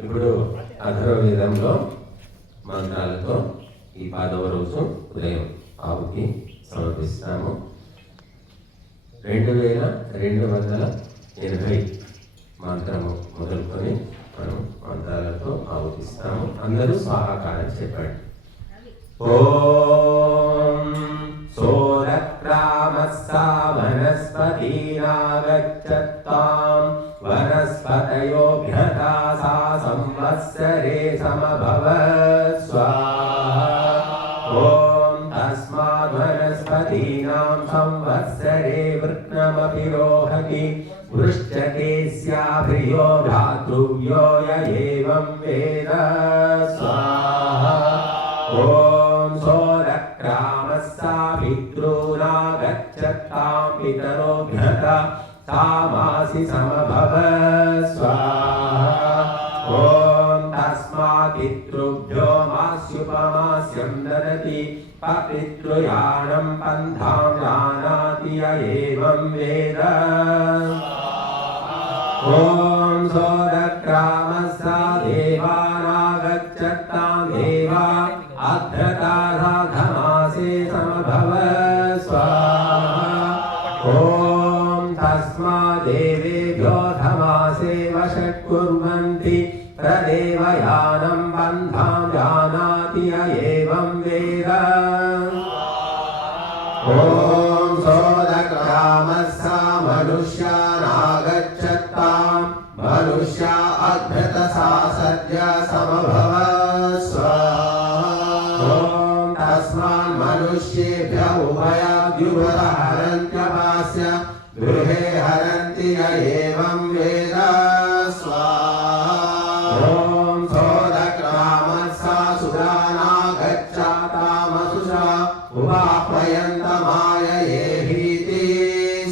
ఇప్పుడు అథర్వవేదంలో మంత్రాలతో ఈ 10వ రోజు ఉదయం ఆవుకి సమర్పిస్తాము. 2280 మంత్రము మొదలుకొని మనం మంత్రాలతో ఆవుకిస్తాము. అందరూ స్వాహాకారం చెప్పండి. ఓం సోరక్రామస్సా వనస్పతీనాగచ్చత్తాం వనస్పతయోభ్యతా సా సంవత్సరే సమభవత్ స్వాహా. ఓం తస్మాద్ వనస్పతీనాం సంవత్సరే వృత్నమపి రోహతి వృశ్చకేస్యాభ్రియో భ్రాతృవ్యో య ఏవం వేద స్వాహా. ఓం సోరక్రామస్సా పితॄనాగచ్చత్తాం పితరోభ్యతా సామాసి సమభవత్ స్వాహా. ఓం తస్మాత్ పితృభ్యో మాస్యుపమాస్యం దదతి పపితృయాణం పంథాం జానాతి య ఏవం వేద. ఓం సోరక్రామస్సా దేవానాగచ్చత్తాం దేవా అభ్రతారాధమాసే సమభవత్ స్వాహా. ఓం తస్మాదేవేభ్యో ధమాసే వషట్కుర్వంతి ప్రదేవయానం బంధాం జానాతి య ఏవం వేద. ఓం సోరక్రామస్సా మనుష్యానాగచ్చత్తాం మనుష్యా అభ్రతసా సద్య సమభవత్ స్వాహా. ఓం తస్మాన్ మనుష్యేభ్య ఉభయాద్యుభత హరంత్యపాస్య గృహే హరంతి య ఏవం వేద స్వాహా. ఓం సోరక్రామస్సా సురానాగచ్ఛతామసుషా ఉపాహ్వయంతమాయయేహీతి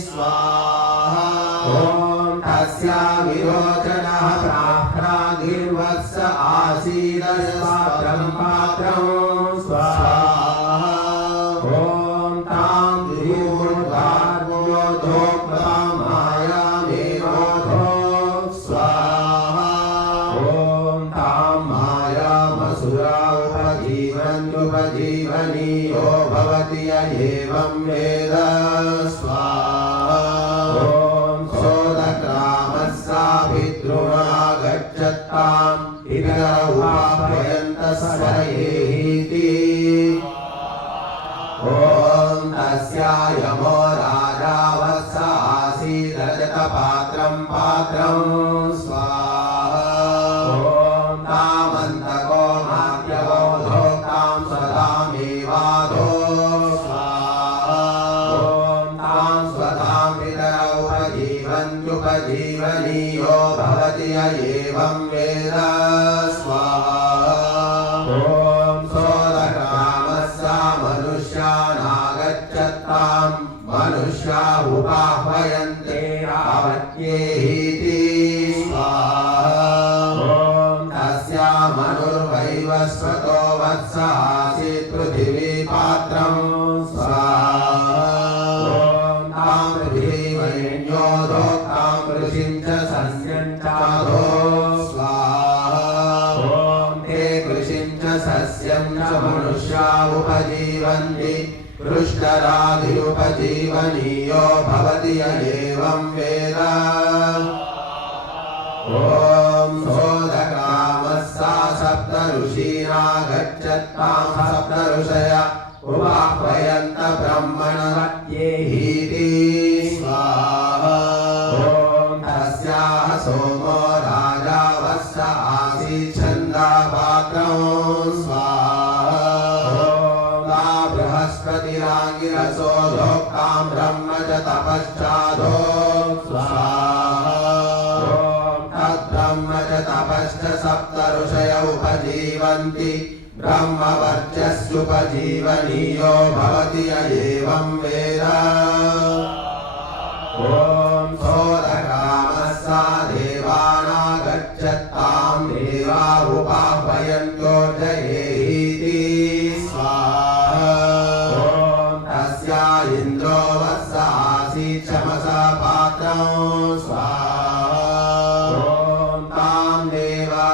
స్వాహా. ఓం తస్యా విరోచనః ప్రాహ్రాదిర్వత్స ఆసీదస్పాత్రం పాత్రం స్వాహా. ఓం తాం ద్విమూర్ధార్వోధోక్తామాయామేవోధో స్వాహా. ఓం తాం మాయామసురా ఉపజీవన్యుపజీవనీయో భవతి య ఏవం వేద స్వాహా. ఓం సోరక్రామస్సా పితॄనాగచ్చత్తాం పితర ఉపాహ్వయంతస్వయేహీతి. ఓం తస్యాయమో రాజా వత్స ఆసీదరజతపాత్రం పాత్రం స్వాహా. ఓం తామంతకో మాత్యవోధోక్తాం స్వధామేవాధో స్వాహా. ఓం తాం స్వధాం పితర ఉపజీవన్యుపజీవనీయో భవతి య ఏవం వేద స్వాహా. ఓం సోరక్రామస్సా మనుష్యానాగచ్చత్తాం మనుష్యా ఉపాహ్వయంతే రావత్యేహీతి స్వాహా. ఓం తస్యా మనుర్వైవస్వతో వత్స ఆసీత్ పృథివీ పాత్రం స్వాహా. ఓం తాం పృథివీవైన్యోధోక్తాం కృషిం చ సస్యం చాధో స్వాహా. ఓం తే కృషిం చ సస్యం చ మనుష్యా ఉపజీవంతి పృష్ఠరాధిరుపజీవనీయో భవతి య ఏవం వేద. ఓం సోరక్రామస్సా సప్త ఋషీనాగచ్చత్తాం సప్త ఋషయ ఉపాహ్వయంత బ్రహ్మణవత్యేహీతి స్వాహా. ఓం తస్యాః సోమో రాజా వత్స ఆసీత్ ఛందపాత్రం స్వాహా. ఓం తా బృహస్పతిరాంగిరసో ధోక్తాం బ్రహ్మ చ తపశ్చాధో స్వాహా. ఓం తద్బ్రహ్మ చ తపశ్చ సప్త ఋషయ ఉపజీవంతి బ్రహ్మవర్చస్సుపజీవనీయో భవతి య ఏవం వేద. ఓం సోరక్రామస్సా దేవానాగచ్చత్తాం దేవా ఉపాహ్వయంత్యోర్జయేహీతి స్వాహా. ఓం తస్యా ఇంద్రో వత్స ఆసీత్ చమసా పాత్రం స్వాహా. ఓం తాం దేవా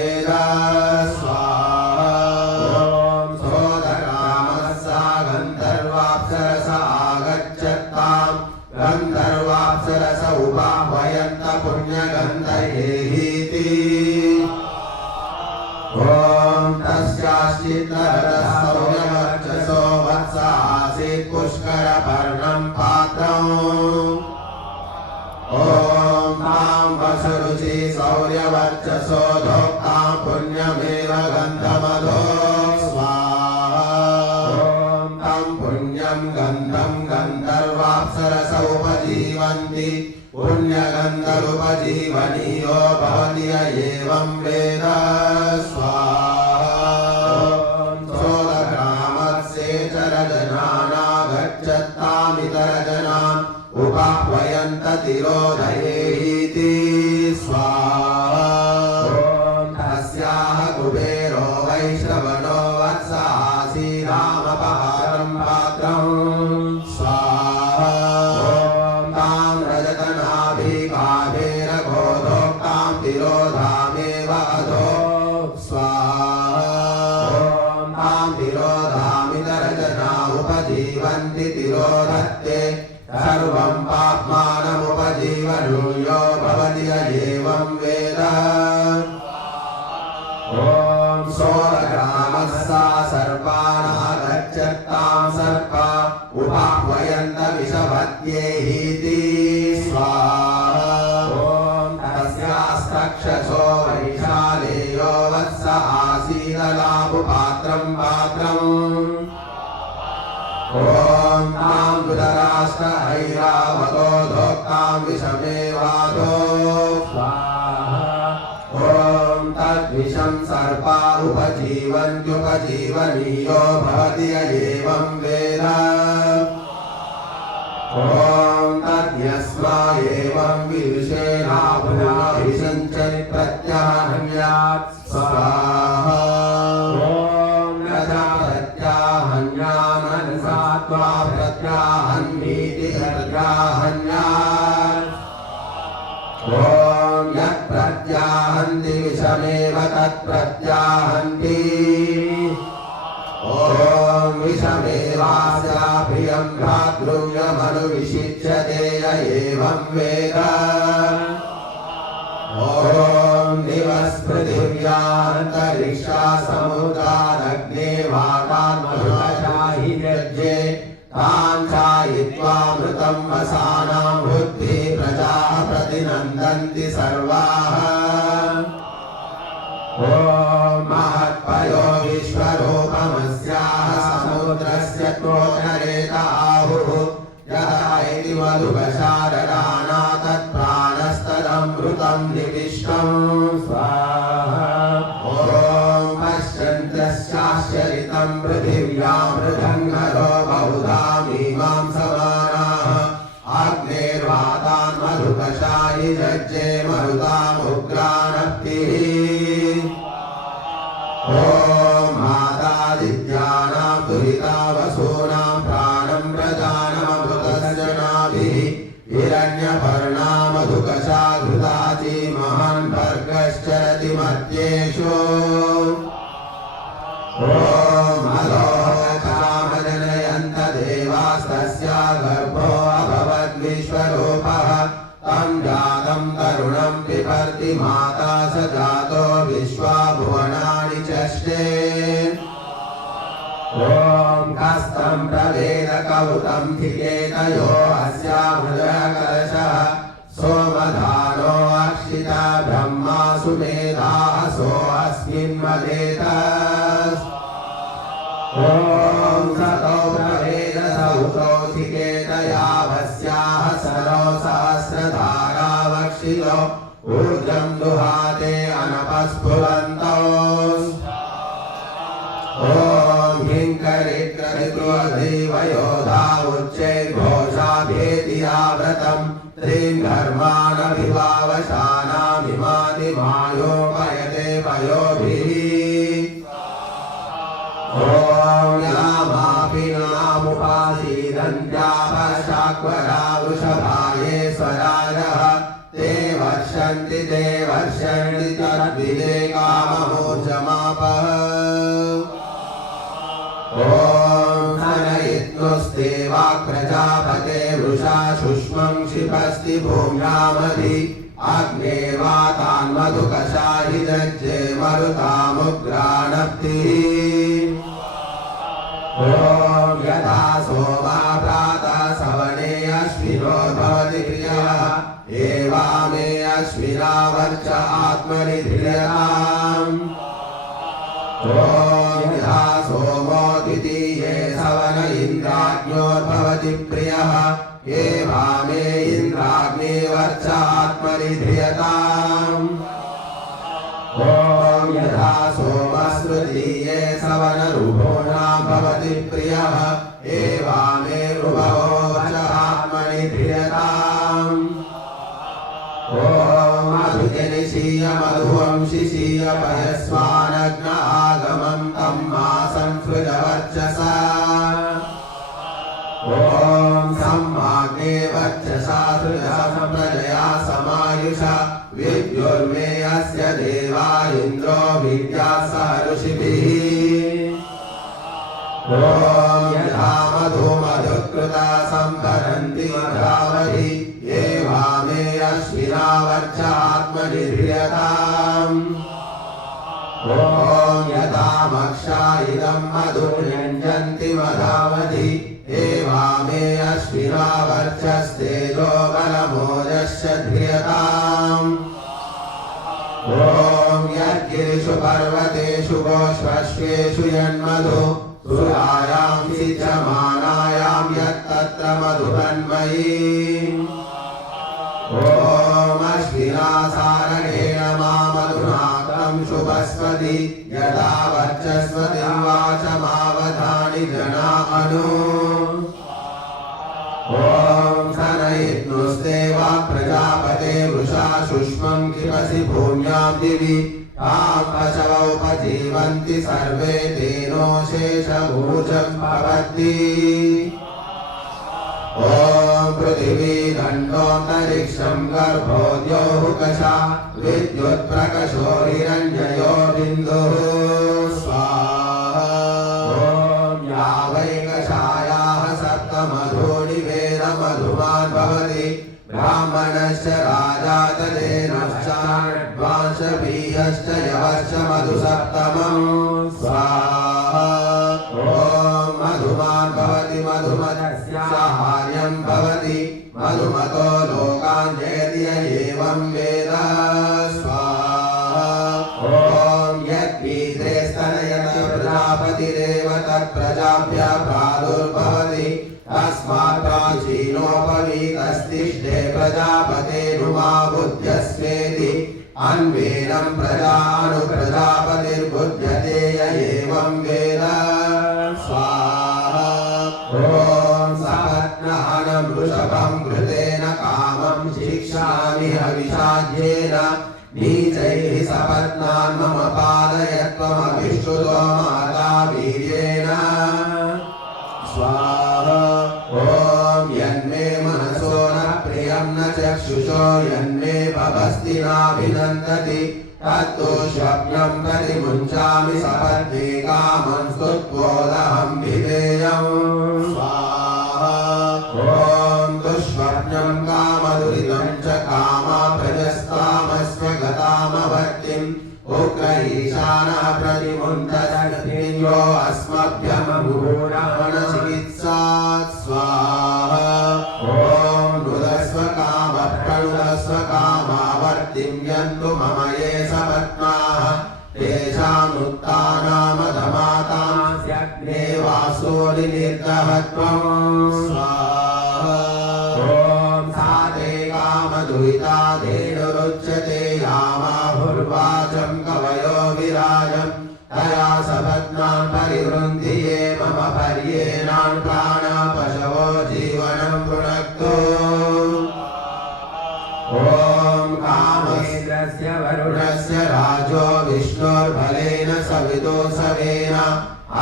वेद स्वाहा ॐ सोदरामस्सा गन्धर्वाप्सरस आगच्छतां गन्धर्वाप्सरस उपाह्वयन्त पुण्यगन्धयेहीति ॐ तस्याश्चित्तरसौर्यवर्चसो वत्स आसीत् पुष्करपर्णं पात्रम् ॐ तां वसुरुचि सौर्यवर्चसो धोक्तां पुण्यमेव गन्धमधो स्वाहा ॐ तं पुण्यं गन्धं गन्धर्वाप्सरस उपजीवन्ति पुण्यगन्धरुपजीवनीयो भवति य एवं वेद स्वाहा सोदग्रामस्येचरजनानागच्छत्तामितरजनान् उपाह्वयन्त तिरोधयेहीति स्वाहा तस्याः कुबेरो वैश्रवणो वत्स आसीरामपहारं पात्रम् स्वाहा तां रजतनाभिकाभेरगोधोक्तां तिरोधामेव अधो स्वाहा तां तिरोधामितरजना उपजीवन्ति तिरोधत्ते सर्वं पाप्मानमुपजीवनुयो भवति य एवं वेद ॐ सोदग्रामस्सा सर्पानागच्छत्तां सर्पा उपाह्वयन्त विषभत्येहीति स्वाहा ॐ तस्यास्तक्षसो वैशालेयो वत्स आसीदलाभुपात्रं पात्रम् ॐ तां दुतराष्ट्रहैरावतो धोक्तां विषमेवाधो स्वाहा ॐ तद्विषं सर्पा उपजीवन्त्युपजीवनीयो भवति य एवं वेद ॐ तद्यस्मा एवं विदुषेणाभुनाभिषञ्चरि प्रत्याहन्यात् स्वाहा प्रत्याहन्यामनसा प्रत्याहन्मीति प्रत्याहन्यात् ॐ यत् प्रत्याहन्ति विषमेव तत् प्रत्याहन्ति ॐ विषमेवास्या प्रियं भ्रातृव्यमनुविषिच्यते य एवं वेद ॐ दिवस्पृथिव्यान्तरिक्षा समुद्रादग्ने वातान्मरुतशाहि व्यज्ये तां चायित्वामृतं वसानां बुद्धिः प्रजाः प्रतिनन्दन्ति सर्वाः ॐ महत्पयो विश्वरूपमस्याः समुद्रस्य त्रोणरेत आहुः यथा इति मधुकशारदाना तत्प्राणस्तदमृतं निविष्टं स्वाहा ॐ पश्यन्त्यस्याश्चरितं पृथिव्यामृतङ्गरो बहुधा मीमांसमानाः अग्नेर्वातान् मधुकशायि जज्जे मरुतामुग्रानप्तिः ॐ मातादित्यानां दुरितावसूनां प्राणं प्रजानममृतस्य नाभिः हिरण्यपर्णामधुकशा घृताची महान् भर्गश्चरति मध्येषु ॐ अलोकामजनयन्त देवास्तस्या गर्भो अभवद्विश्वरूपः तं जातं तरुणं पिबर्ति माता स जातो विश्वा भुवनानि चष्टे ॐ कस्तं प्रवेद कौतं थिकेतयो अस्यामृतकलशः सोमधानो अक्षिता ब्रह्मासु मेधाः सोऽस्मिन्वदेतस् ॐ सतो प्रवेद सहुतो थिकेतया वस्याः सरो सहस्रधारावक्षितो ऊर्जं दुहाते अनपस्फुरन्तौ ॐ हिङ्करिक्रमित्वदेवयोधा उच्चैर्घोषाभेदियाव्रतं त्रीन् धर्मानभिवावशानामिमादिमायोपयते पयोभिः ॐ यामापि नामुपासीदन्त्यापशाक्वरा वृषभाये स्वराजः ते वर्षन्ति पश्यन्ति तद्विदे काममोर्जमापः ॐ सनयित्नुस्ते वाक् प्रजापते वृषा शुष्मं क्षिपस्ति भूम्यामधि अग्ने वातान्मधुकशाहि दज्जे मरुतामुग्राणप्तिः ॐ यथा सोमा प्रातः सवने अश्विनो भवति प्रियः एवामे अश्विनावर्च आत्मनि ध्रियताम् ॐ यथा सोमो द्वितीये सवन इन्द्राग्न्योर्भवति प्रियः एवामे इन्द्राग्नेवर्च आत्मनि ध्रियताम् ॐ यथा सोमस्तृतीये सवनरुभोणा भवति प्रियः एवामे रुभवोच आत्मनि ध्रियताम् ॐ मधुजनिषीय मधुवंशिषीय पयस्वानग्न आगमं तं मासं सृजवर्चसा ॐ सम्माग्ने वर्चसा सृजा प्रजया समायुषा विद्युर्मे अस्य देवा इन्द्रो विद्या सह ऋषिभिः ॐ यथा मधुमधुकृता सम्भरन्ति मधावधि एवामे अश्विनावर्च आत्मनि ध्रियताम् ॐ यथा मक्षा इदं मधुर्यञ्जन्ति मधावधि एवामे अश्विनावर्चस्तेजो बलमोजश्च ध्रियताम् ॐ यद्गिरिषु पर्वतेषु गोष्पश्वेषु यन्मधु सुरायां सिञ्चमानायां यत्तत्र मधुरन्मयी ॐ अश्विनासारणेन मा मधुनाक्तं शुभस्पति यदा वर्चस्पतिं वाचमावधानि जना अनु ॐ सनयित्नुस्ते वाक् प्रजापते वृषा शुष्मं क्षिपसि भूम्यां दिवि तां पशवौ उपजीवन्ति सर्वे तेनो शेषभूजं भवति ॐ पृथिवी दण्डोऽन्तरिक्षं गर्भोद्योहुकशा विद्युत्प्रकशो हिरण्ययो बिन्दुः स्वाहा ॐ या वैकशायाः सप्तमधूनि वेदमधुमान् भवति ब्राह्मणश्च राजा तदेनश्चाड्वांशबीजश्च यवश्च मधुसप्तमं स्वाहा ॐ मधुमान् भवति मधुमतस्याहार्यं भवति मधुमतो लोकान् जयति य एवं वेद स्वाहा ॐ यद्वीते स्तनयति प्रजापतिरेव तत्प्रजाभ्यः प्रादुर्भवति तस्मात् प्राचीनोपवीतस्तिष्ठे प्रजापतेरुमा बुद्ध्यस्मेति अन्वेनं प्रजानुप्रजापतिर्बुध्यते य एवं वेद स्वाहा ॐ सपत्नानं वृषभं घृतेन कामं शिक्षामि हविषाज्येन नीचैः सपत्नान् मम पालयत्वमभिष्टुतो माता वीर्येण स्वाहा ॐ यन्मे मनसो न प्रियं न चक्षुषो यन्मे भवस्ति नाभिनन्दति तत्तु स्वप्नं प्रतिमुञ्चामि सपत्ने कामं स्तुत्वोदहं विधेयम् स्वाहा ॐ दुःस्वप्नं कामदुरितं च कामाप्रजस्तामस्य गतामभक्तिम् उग्रईशानः प्रतिमुञ्चयो अस्मभ्यमभूराणचिकित्सात् स्वाहा ॐ नुदस्व कामप्रणुदस्व कामावर्तिं यन्तु मम ये सपत्नाः तेषामुत्थानामधमातांस्यग्ने वासोऽलि निर्दहत्वं स्वाहा ॐ सा ते कामदुहिता धेनुरुच्यते यामाहुर्वाचं कवयो विराजम् तया सपत्नान् परिवृन्धि ये मम पर्येणान् प्राणपशवो जीवनं वृणक्तु ॐ कामेन्द्रस्य वरुणस्य राजो विष्णोर्बलेन सवितो सवेन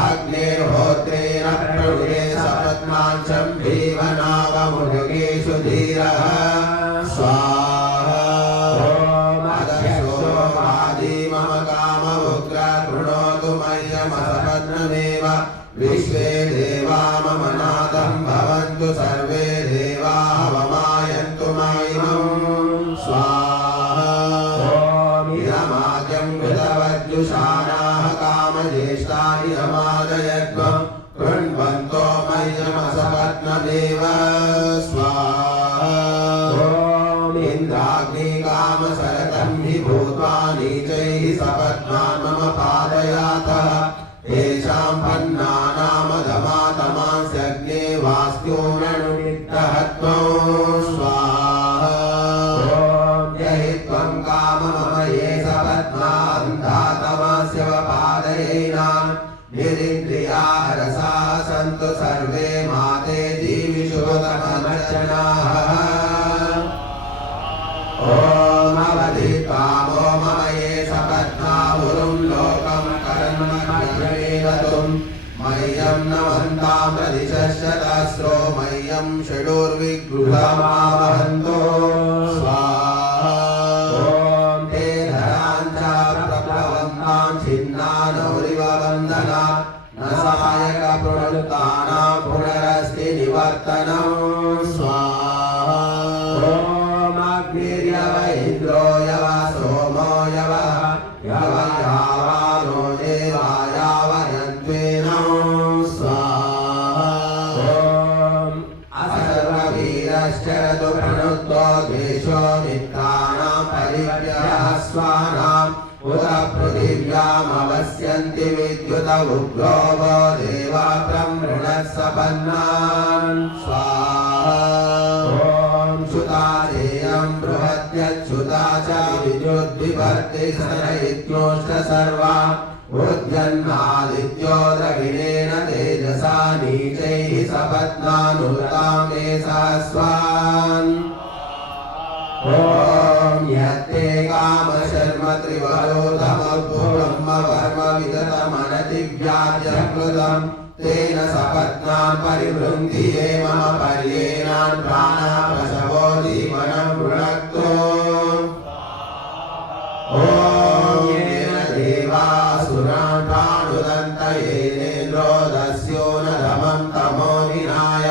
अग्निर्होत्रेण प्रवृते सपत्नान् चम्भीवनावमुरुगेषु धीरः स्वाहा ॐ अदशो विश्वे देवा मम नाथं भवन्तु सर्वे देवा हवमायन्तु मायिमं स्वाहा इदमाद्यं कृतवद्युषाणाः कामज्येष्ठा इदमादयत्वं कृण्वन्तो मह्यमसपत्नमेव स्वाहा इन्द्राग्निकामशरतं हि भूत्वा नीचैः सपत्नान् मम पादयातः तेषां पन्नानामधमातमांस्यग्ने वास्त्योरणुनिग्रहत्वं स्वाहा यहि त्वं काममम ये सपत्ना अन्धातमास्य वपादयैनान् निरिन्द्रियारसाः सन्तु सर्वे माते जीविषोतमर्चनाः ॐ अवधि त्वामो मम ये सपत्ना गुरुं लोकं कर्मण्यवेदतुं मह्यं नमन्तां प्रदिशश्चतस्रो मह्यं षडुर्विगृहमावहन्तो स्वाहा ॐ ते धराञ्च प्रप्लवन्तां छिन्नानौरिव वन्दना न सहायकप्रवृत्तानां पुनरस्ति निवर्तनं स्वाहा वीर्यव इन्द्रो यव सोमो यव यावानो देवायावयन्त्वेनो स्वाहा असर्ववीरश्चरतु प्रणुत्तो द्वेषो मित्राणां परिव्ययः स्वानाम् उत पृथिव्यामवस्यन्ति विद्युत उग्रो वो देवा प्रमृणत्सपन्नान् स्वाहा सुतादेयं बृहत्यच्युता च विद्युद्विभर्ति सरयित्योश्च सर्वा उद्यन्नादित्यो द्रविणेन तेजसा नीचैः सपत्नानुतां मे सहस्वान् ॐ यत्ते कामशर्म त्रिवरोधमब्रह्मवर्म विगतमनतिव्याज्यं कृतं तेन सपत्नान् परिवृन्ति ये मम पर्येनान् प्राणप्रसवो जीवनं वृणक्तो ॐ येन देवासुरान् प्राणुदन्त येनेन्द्रो दस्यो न धमं तमो विनाय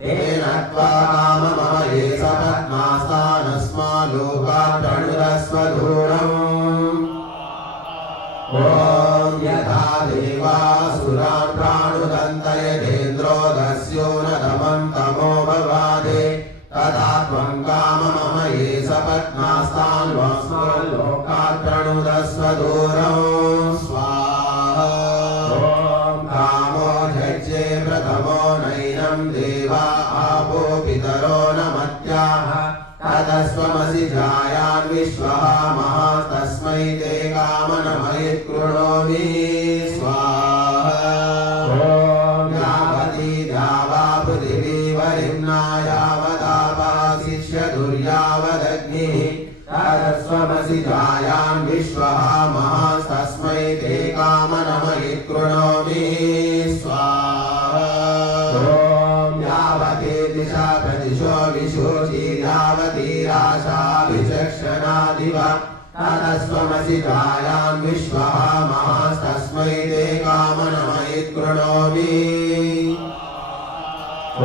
तेन त्वा काममम ये सपत्नास्तानस्माल्लोकात् प्रणुदस्व दूरम् ॐ यथा देवासुरान् प्राणुदन्त यथेन्द्रो दस्यो न धमं तमो भवादे तथा त्वं काममम ये सपत्नास्तान्वस्माल्लोकात् प्रणुदस्व दूरम् स्वाहा ॐ कामो झज्जे प्रथमो नैनं देवा आपो पितरो न मत्याः ततस्त्वमसि जायान् विश्वः महास्तस्मै ते कामनमयि कृणोमि स्वाहा ॐ यावती द्यावा पृथिवी वरिम्ना यावदापाशिष्यदुर्यावदग्निः ततस्त्वमसि जायान् विश्वः महास्तस्मै ते कामनमयि कृणोमि स्वाहा यावती दिशा प्रदिशो विशोची यावती राशा विचक्षणादिव ततस्त्वमसि जायान् विश्वः महास्तस्मै ते कामनमयि कृणोमि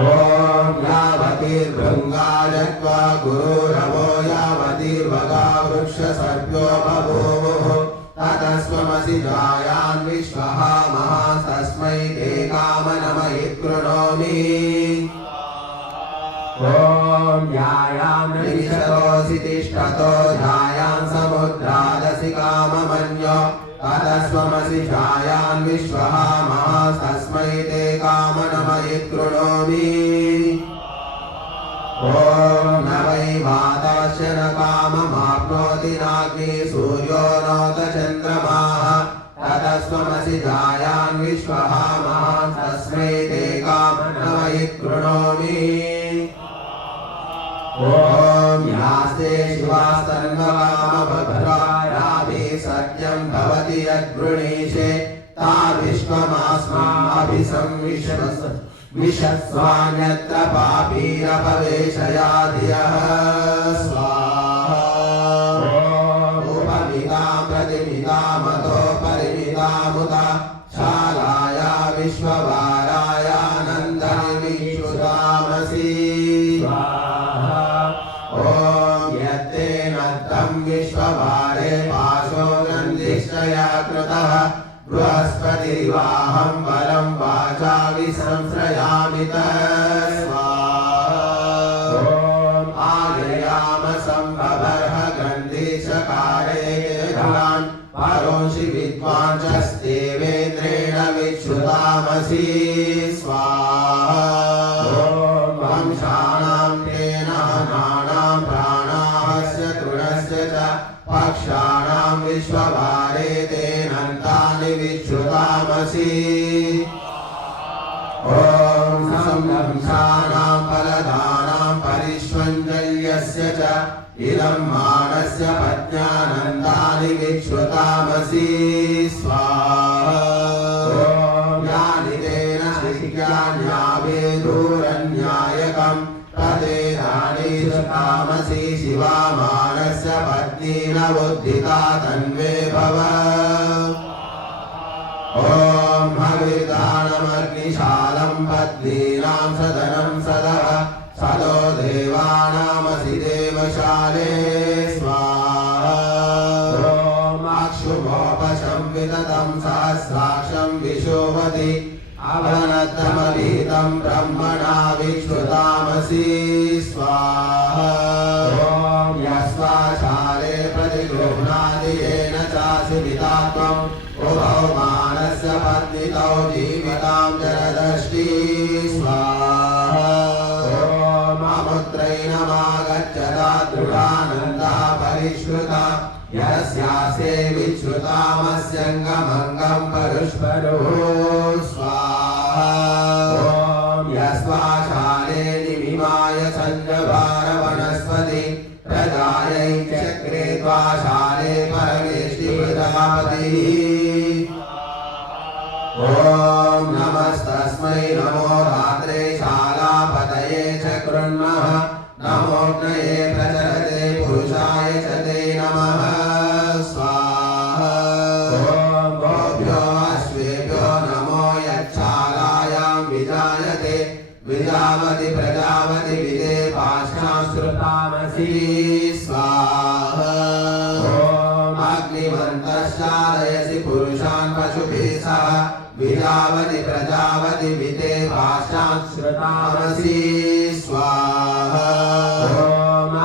ॐ यावतीर्भृङ्गाजत्वा गुरुरवो यावतीर्वगा वृक्षसर्प्यो बभूवुः ततस्त्वमसि जायान् विश्वः महास्तस्मै ते कामनमयि कृणोमि ॐ यायां निशतोऽसि तिष्ठतो जायान् समुद्रादसि काममन्यो ततस्त्वमसि जायान् विश्वः महास्तस्मै ते कामनमयि कृणोमि ॐ न वै वातस्य न काममाप्नोति नाग्निः सूर्यो नोत चन्द्रमाः ततस्त्वमसि जायान् विश्वः महास्तस्मै ते कामनमयि कृणोमि ॐ यास्ते शिवास्तन्वकामभद्रायाभिः सत्यं भवति यद्वृणीषे ता विश्वस्वान्यत्र पापीरपवेशयाधियः स्वाहा उपमितां प्रतिमितामतो परिमितामुत शालाया विश्ववा बृहस्पतिर्वाहं बलं वाचा विसंश्रयामि तस्मात् आययाम सम्भवर्ह गन्धेशकारे धरान् परोषि विद्वान् च देवेन्द्रेण विश्रुतामसि स्वाहा वंशानां तेन नानां प्राणास्य तृणस्य च पक्षाणां विश्वभारे तेनन्तानि विश्रुतामसि ॐ संवंशानां फलदानां परिष्वञ्जल्यस्य च इदं मानस्य पत्न्यानन्तानि विश्रुतामसि स्वाहा यानि तेन शिक्यान्यावेदूरन्यायकं तदेधानि श्रुतामसि शिवा मानस्य पत्नी न बुद्धिता तन्मे भव ॐ हविर्दानमग्निशालं पत्नीनां सदनं सदः सदो देवानामसि देवशाले स्वाहा ॐ अक्षुमोपशंविततं सहस्राक्षं विशोभति अवनतमभीतं ब्रह्मणा विश्रुतामसि स्वाहा ॐ यस्वाशाले प्रतिगृह्णाति येन चासि पितात्वम् उभौ मानस्य पत्नितौ जीवितां जरदष्टि स्वाहा अमुत्रैनमागच्छता दृढानन्दा परिष्कृता यस्यास्ते विश्रुतामस्यङ्गमङ्गं परुष्परुः स्वाहा यस्वाशाले निमिमाय सञ्जभारवनस्पति प्रजायै चक्रे द्वाशाले परमेष्टि प्रजापतिः ॐ नमस्तस्मै नमो रात्रे शालापतये च कृण्मः नमोऽग्नये प्रचरते पुरुषाय च ते नमः स्वाहा ॐ गोभ्यो अश्वेभ्यो नमो यच्छालायां विजायते विजावति प्रजावति विदे पाशां श्रुतामसि स्वाहा ॐ अग्निमन्तश्चादयसि पुरुषान् पशुभिः सह विजावति प्रजावति विदे पाशां श्रुतामसि स्वाहा ॐ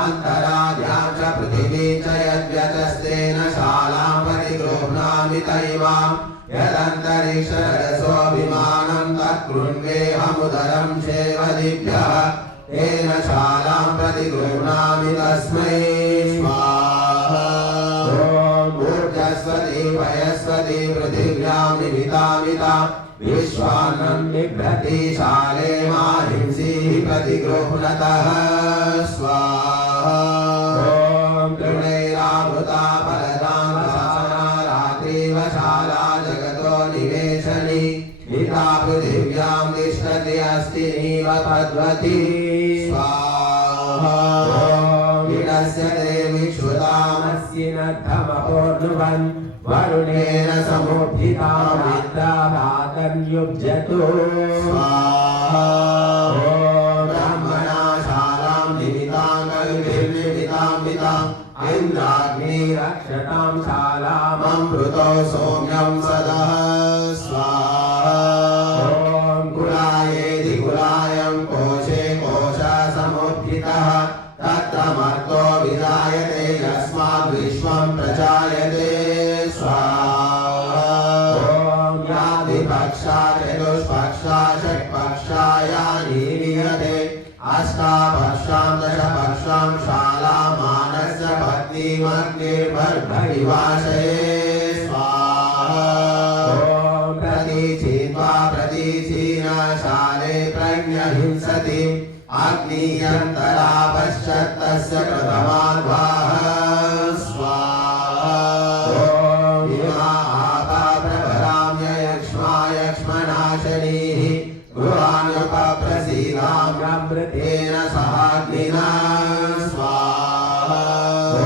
अन्तराद्यां च पृथिवी च यद्व्यचस्तेन शालां परिगृह्णामि तैवां यदन्तरिक्षरजसो विमानं तत्कृण्वेऽहमुदरं शेवदिभ्यः तेन शालां प्रतिगृह्णामि तस्मै स्वाहा ॐ ऊर्जस्वती वयस्वती पृथिव्यां निमितामिता विश्वान्नं बिभ्रति शाले माहिंसीः प्रतिगृह्णतः स्वाहा ॐ तृणैरावृता फलदां रात्रिव शाला जगतो निवेशनि हिता पृथिव्यां तिष्ठति अस्ति नीव तद्वति स्वाहा विडस्य देवी श्रुतामस्यिनद्धमपोर्नुवन् वरुणेन समुद्धितामिन्द्राभातर्युज्यतु स्वाहा ब्रह्मणा शालां निमितां कविभिर्निमितां इन्द्राग्निरक्षतां शालाममृतो सौम्यं सदः स्वाहा ॐ कुलायेति कुलायं कोशे कोशसमुद्धितः तत्र मर्तो विजायते यस्माद् विश्वं प्रजायते स्वाहा ॐ यादिपक्षा चतुष्पक्षा षट्पक्षा यानि लीयते अष्टापक्षां दशपक्षां शालामानस्य पत्नीमग्निर्भर्भरिवाशये स्वाहा ॐ प्रतीचीत्वा प्रतीचीन शाले प्रज्ञहिंसति अग्नियन्तरा पश्चात्तस्य प्रथमाद्वाः स्वाहा ॐ इमा आपा प्रभराम्यक्ष्मायक्ष्मनाशनीः गृहाण्युपप्रसीदाम्यमृतेन सहाग्निना स्वाहा ॐ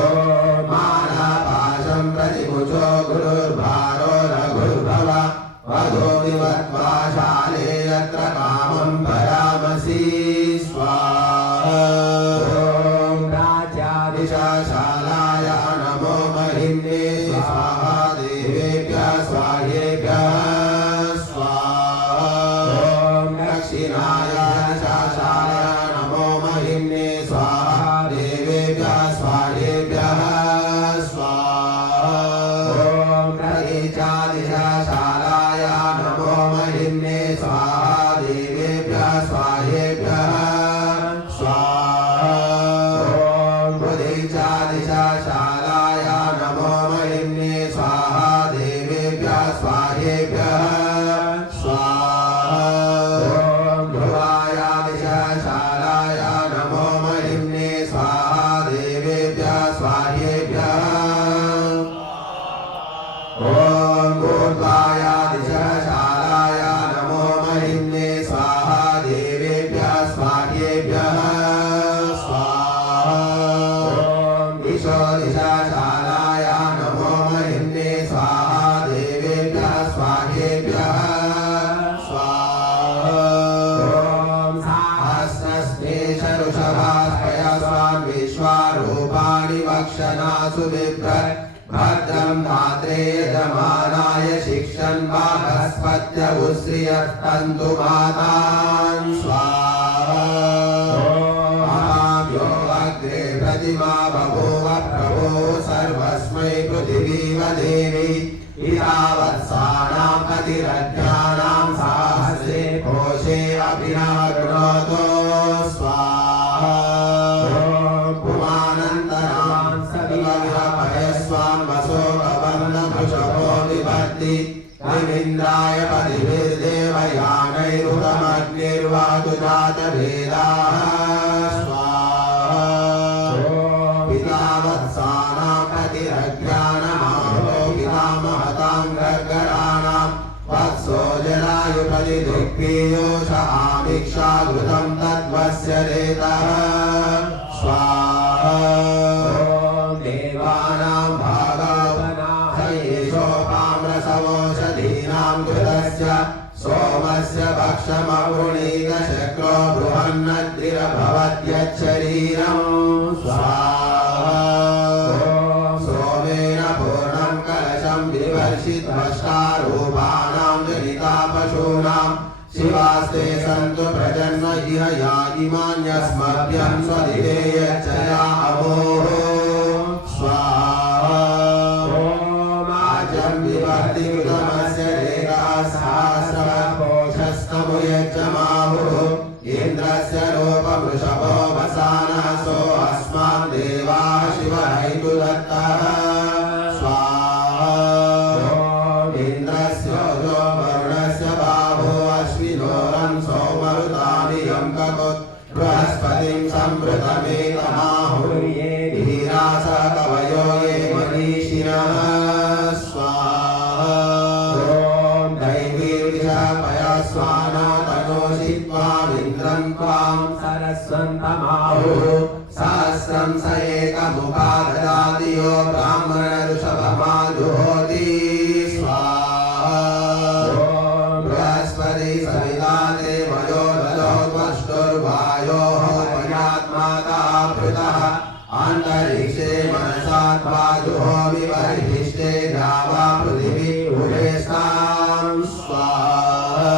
मानपाशं प्रतिमुचो गुरुर्भारो रघुर्भव वधो विवत्वा शाले यत्र कामं भरामसि स्वाहा ॐ राजादिशालाय नमो महिम्ने स्वाहा देवेभ्यः स्वाहेभ्यः स्वाहेभ्यः स्वाहा ध्रुवाय दिशाशालाय नमो महिम्ने स्वाहा देवेभ्यः स्वाहेभ्यः ॐ ऊर्ध्वाय दिशाशालाय नमो महिम्ने स्वाहा देवेभ्यः स्वाहेभ्यः स्वाहा ईशो दिशाशालाय नमो महिम्ने स्वाहा देवेभ्यः स्वाहेभ्यः स्वाहा सहस्रस्मेष ऋषभास्पयस्वान् विश्वारूपाणि वक्षनासु बिभ्रत् भद्रं धात्रे यजमानाय शिक्षन् वाहस्पत्य उश्रियस्तन्तु मातान् स्वाहा महाव्यो अग्रे प्रतिमा बभूव प्रभो सर्वस्मै पृथिवीव देवी इतावत्सानां पतिरज्ञानां सहस्रे कोशे अपि न गृणोतो स्वाहा पुमानन्तरां सविवपयस्वान् वसो गवन्नभृषभो विभर्ति विमिन्द्राय पतिभिर्देवयानैरुतमग्निर्वातु जातभेदाः स्वाहा पितावत्सानां पतिरज्ञानमाहो पितामहतां गर्गराणां वत्सो जलायुपतिदिक्पीयूष आमिक्षाघृतं तद्वस्य रेतः स्वाहा देवानां भागवनाशयेषोपाम्रसवोषधीनां कृतस्य सोमस्य भक्षमवृणीत शक्रो बृहन्नद्रिरभवत्यच्छरीरं स्वाहा सोमेन पूर्णं कलशं विवर्षित्वष्टारूपाणां जनिता पशूनां शिवास्ते सन्तु प्रजन्म इह यागिमान्यस्मभ्यं स्वधिते यच्चया अमोः स्वाहा आजं विवर्ति कृतमस्य रेतः सहस्रवकोशस्तमुयज्जमाहुः इन्द्रस्य रूपवृषभो वसानः सो अस्मान् देवाः शिवहैतु दत्तः स्वाहा इन्द्रस्योजो वरुणस्य बाहो अश्विनोरं सोमरुतामियं ककुत् बृहस्पतिं संवृतमेतमाहुर्ये धीरासः कवयो ये मनीषिणः स्वाहा दैवीर्षः पयस्वानो तनोषि त्वामिन्द्रं त्वां सरस्वन्तमाहुः सहस्रं स एकमुखा ददाति यो ब्राह्मणऋषभमाजुहोति स्वाहा बृहस्पति सविता ते वयो ददौ त्वष्टुर्वायोः पयात्माता पृतः अन्तरिक्षे मनसा त्वा जुहोमि बर्हिष्ठे द्यावा पृथिवी उभेस्तां स्वाहा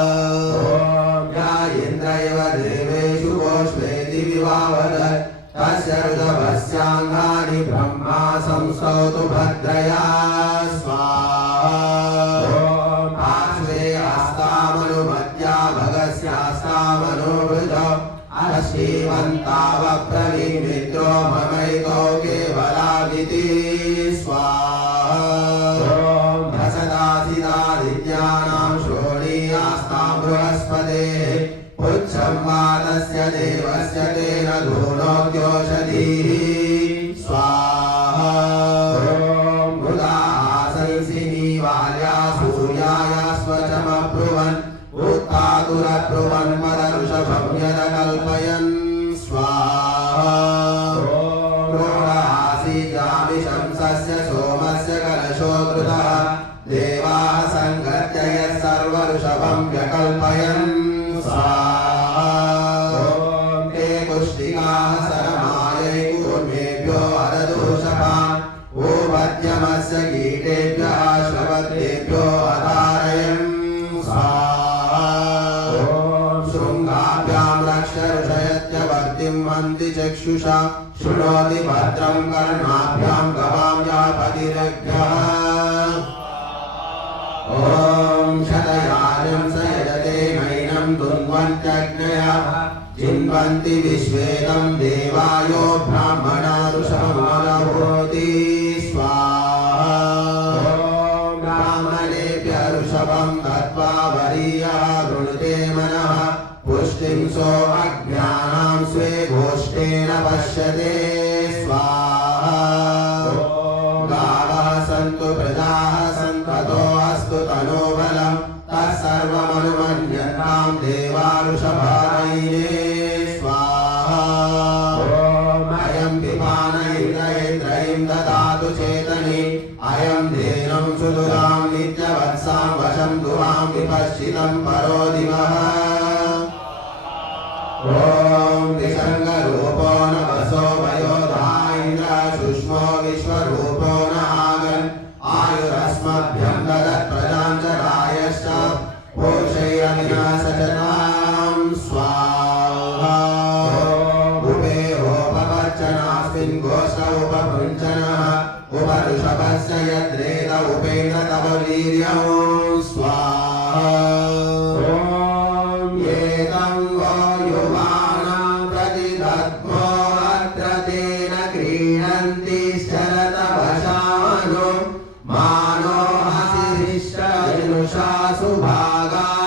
या इन्द्र इव देवेषु गोष्ठेति विवावदत् तस्य ऋषभस्याङ्गानि ब्रह्मा संस्तौतु भद्रया स्वाहा पार्श्वे हस्तामनुमत्या भगस्यास्तामनुवृत अश्रीवन्तावब्रवीमित्रो ममैतो केवलादिति स्वाहा भसदासिदादित्यानां श्रोणीयास्तां बृहस्पतेः पुच्छं वातस्य देवस्य तेन धूनोद्योषधीः स्वाहा मृदा आशंसिनी वाल्या सूर्याय स्वचमब्रुवन् उत्तातुरब्रुवन् पदऋषभं यदकल्पयन् स्वाहा क्रोडासीजामिशंसस्य सोमस्य कलशो धृतः देवाः सङ्गत्य यः सर्वऋषभं व्यकल्पयन् स्वाहा ते पुष्टिकाः सरमायै कूर्मेभ्यो अददूषपान् भूमध्यमस्य कीटेभ्यः श्रवद्भ्यो अधारयन् स्वाहा शृङ्गाभ्यां रक्ष ऋषयत्यवर्तिं हन्ति चक्षुषा शृणोति भद्रं कर्णाभ्यां गवां यापतिरभ्यः ॐ शतयाजं स यजते नैनं दुन्वन्त्यग्नयः चिन्वन्ति विश्वेदं देवायो ब्राह्मणा ऋषभमलभूति स्वाहा ब्राह्मणेभ्य ऋषभं हत्वा वरीया वृणुते मनः पुष्टिं सो अज्ञानां स्वे गोष्ठेन पश्यते स्वाहा गावः सन्तु प्रजाः सन्ततो अस्तु तनोबलं तत्सर्वमनुमन्यतां देवारुषभारयिने स्वाहा अयं पिपान इन्द्रैं ददातु चेतनि अयं धेनुं सुदुरां नित्यवत्सां वशं दुहां विपश्चितं परो दिवः ॐ विसर्गरूपो न वसो वयोधा इन्द्र सुष्मो विश्वरूपो न आगन् आयुरस्मभ्यं ददत् प्रजां च रायश्च पोषयविनाशचतां स्वाहा उपेहोपवर्चनास्मिन् गोष्ठ उपभुञ्जनः उपऋषभस्य यद्रेद उपेन्द्र तव वीर्यं स्वाहा सुभागा